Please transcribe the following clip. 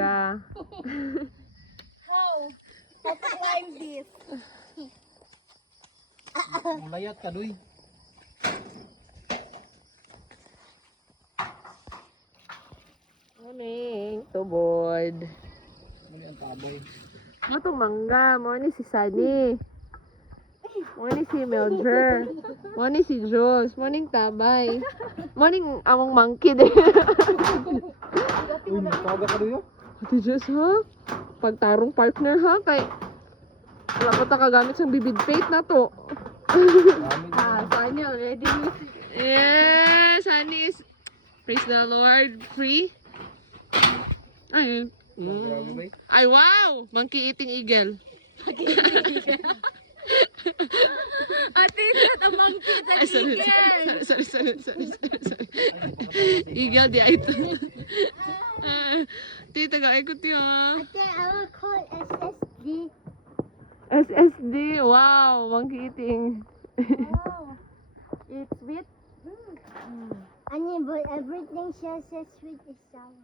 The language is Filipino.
How? How to climb this? Mulayat ka, Doy. Morning, tubod. Ano ang taboy? Ano itong mangga? Morning si Sunny. Morning si Mildred. Morning si Jules. Morning Tabay. Morning among monkey din. Uy, magtaga ka, Doy, oh. Ate Jules, ha? Pagtarong partner, ha? Kay wala pa ta kagamit sa bibig fate na to. Dami. Sunny already. Yes, Sunny is, praise the Lord, free. Ay, Grabe ba, eh? ay wow! Monkey eating eagle. Ate, it's not a monkey, it's Ay, an eagle. sorry. Eagle di ay ito. Tita, ga-ikot yun. Ate, I will call SSD. SSD, wow! Monkey eating. Oh. It's sweet. But everything she says sweet is sour.